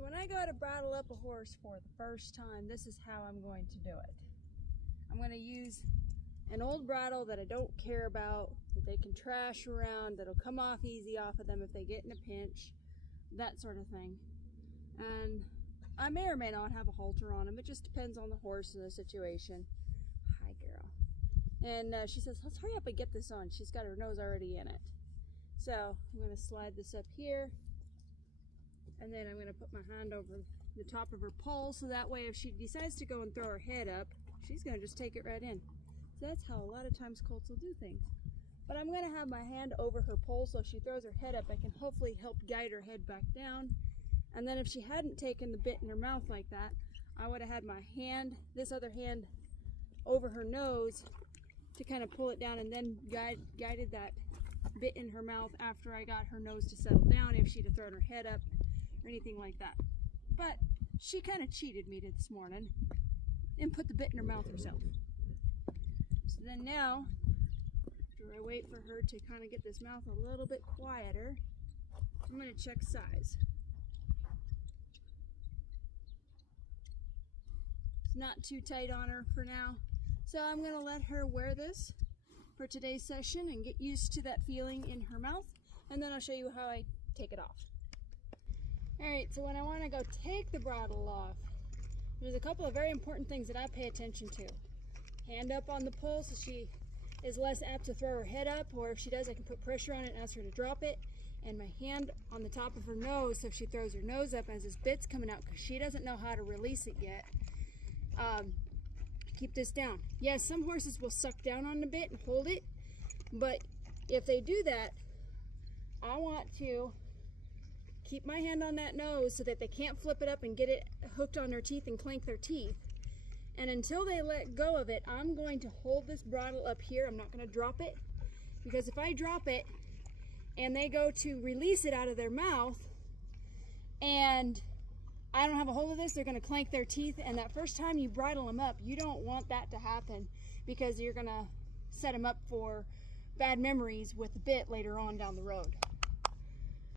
So when I go to bridle up a horse for the first time, this is how I'm going to do it. I'm going to use an old bridle that I don't care about, that they can trash around, that'll come off easy off of them if they get in a pinch, that sort of thing. And I may or may not have a halter on them. It just depends on the horse and the situation. Hi, girl. And she says, let's hurry up and get this on. She's got her nose already in it. So I'm going to slide this up here. And then I'm going to put my hand over the top of her poll, so that way if she decides to go and throw her head up, she's going to just take it right in. So that's how a lot of times colts will do things. But I'm going to have my hand over her poll, so if she throws her head up, I can hopefully help guide her head back down. And then if she hadn't taken the bit in her mouth like that, I would have had my hand, this other hand, over her nose to kind of pull it down, and then guided that bit in her mouth after I got her nose to settle down if she'd have thrown her head up or anything like that. But she kind of cheated me this morning and put the bit in her mouth herself. So then now, after I wait for her to kind of get this mouth a little bit quieter, I'm going to check size. It's not too tight on her for now, so I'm going to let her wear this for today's session and get used to that feeling in her mouth, and then I'll show you how I take it off. Alright, so when I want to go take the bridle off, there's a couple of very important things that I pay attention to. Hand up on the pole so she is less apt to throw her head up, or if she does, I can put pressure on it and ask her to drop it. And my hand on the top of her nose, so if she throws her nose up as this bit's coming out, because she doesn't know how to release it yet, keep this down. Yes, some horses will suck down on the bit and hold it, but if they do that, I want to keep my hand on that nose so that they can't flip it up and get it hooked on their teeth and clank their teeth. And until they let go of it, I'm going to hold this bridle up here. I'm not going to drop it, because if I drop it and they go to release it out of their mouth and I don't have a hold of this, they're going to clank their teeth, and that first time you bridle them up, you don't want that to happen, because you're going to set them up for bad memories with the bit later on down the road.